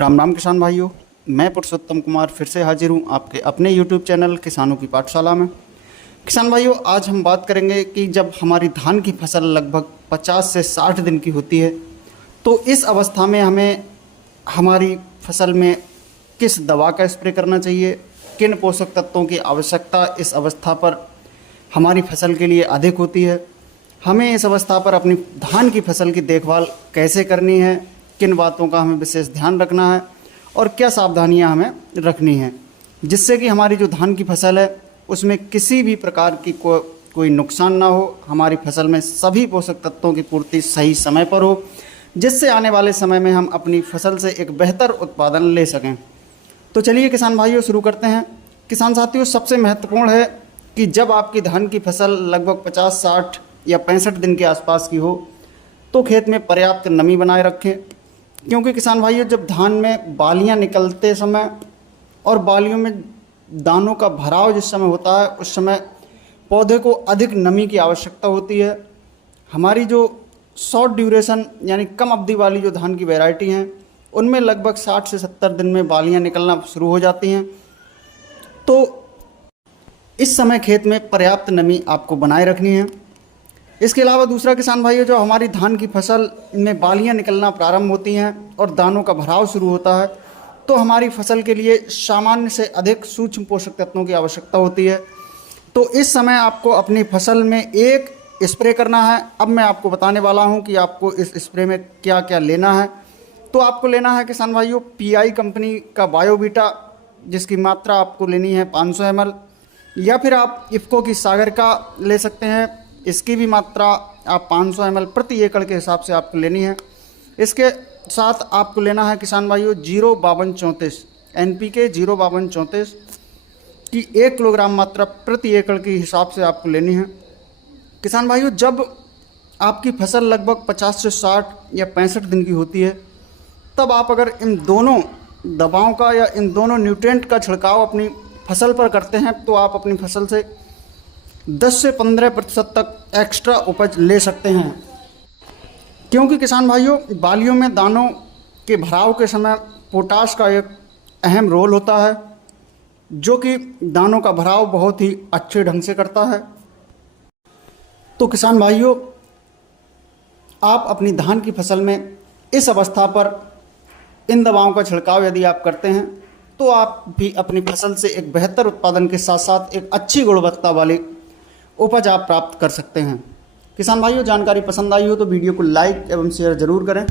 राम राम किसान भाइयों, मैं पुरुषोत्तम कुमार फिर से हाजिर हूँ आपके अपने YouTube चैनल किसानों की पाठशाला में। किसान भाइयों, आज हम बात करेंगे कि जब हमारी धान की फसल लगभग 50 से 60 दिन की होती है तो इस अवस्था में हमें हमारी फसल में किस दवा का स्प्रे करना चाहिए, किन पोषक तत्वों की आवश्यकता इस अवस्था पर हमारी फसल के लिए अधिक होती है, हमें इस अवस्था पर अपनी धान की फसल की देखभाल कैसे करनी है, किन बातों का हमें विशेष ध्यान रखना है और क्या सावधानियां हमें रखनी हैं जिससे कि हमारी जो धान की फसल है उसमें किसी भी प्रकार की कोई नुकसान ना हो, हमारी फसल में सभी पोषक तत्वों की पूर्ति सही समय पर हो, जिससे आने वाले समय में हम अपनी फसल से एक बेहतर उत्पादन ले सकें। तो चलिए किसान भाइयों शुरू करते हैं। किसान साथियों, सबसे महत्वपूर्ण है कि जब आपकी धान की फसल लगभग 50, 60 या 65 दिन के आसपास की हो तो खेत में पर्याप्त नमी बनाए रखें, क्योंकि किसान भाइयों जब धान में बालियां निकलते समय और बालियों में दानों का भराव जिस समय होता है उस समय पौधे को अधिक नमी की आवश्यकता होती है। हमारी जो शॉर्ट ड्यूरेशन यानी कम अवधि वाली जो धान की वैरायटी हैं उनमें लगभग 60 से 70 दिन में बालियां निकलना शुरू हो जाती हैं, तो इस समय खेत में पर्याप्त नमी आपको बनाए रखनी है। इसके अलावा दूसरा किसान भाइयों, जो हमारी धान की फसल में बालियां निकलना प्रारंभ होती हैं और दानों का भराव शुरू होता है तो हमारी फसल के लिए सामान्य से अधिक सूक्ष्म पोषक तत्वों की आवश्यकता होती है। तो इस समय आपको अपनी फसल में एक स्प्रे करना है। अब मैं आपको बताने वाला हूं कि आपको इस स्प्रे में क्या क्या लेना है। तो आपको लेना है किसान भाइयों PI कंपनी का बायोवीटा, जिसकी मात्रा आपको लेनी है 500 ml, या फिर आप इफ़को की सागर का ले सकते हैं, इसकी भी मात्रा आप 500 ml प्रति एकड़ के हिसाब से आपको लेनी है। इसके साथ आपको लेना है किसान भाइयों 05234 NPK 05234 की 1 किलोग्राम मात्रा प्रति एकड़ के हिसाब से आपको लेनी है। किसान भाइयों, जब आपकी फसल लगभग 50 से 60 या 65 दिन की होती है तब आप अगर इन दोनों दवाओं का या इन दोनों न्यूट्रिएंट का छिड़काव अपनी फसल पर करते हैं तो आप अपनी फसल से 10 से 15% तक एक्स्ट्रा उपज ले सकते हैं, क्योंकि किसान भाइयों बालियों में दानों के भराव के समय पोटाश का एक अहम रोल होता है, जो कि दानों का भराव बहुत ही अच्छे ढंग से करता है। तो किसान भाइयों, आप अपनी धान की फसल में इस अवस्था पर इन दवाओं का छिड़काव यदि आप करते हैं तो आप भी अपनी फसल से एक बेहतर उत्पादन के साथ साथ एक अच्छी गुणवत्ता वाली उपज आप प्राप्त कर सकते हैं। किसान भाइयों, जानकारी पसंद आई हो तो वीडियो को लाइक एवं शेयर ज़रूर करें।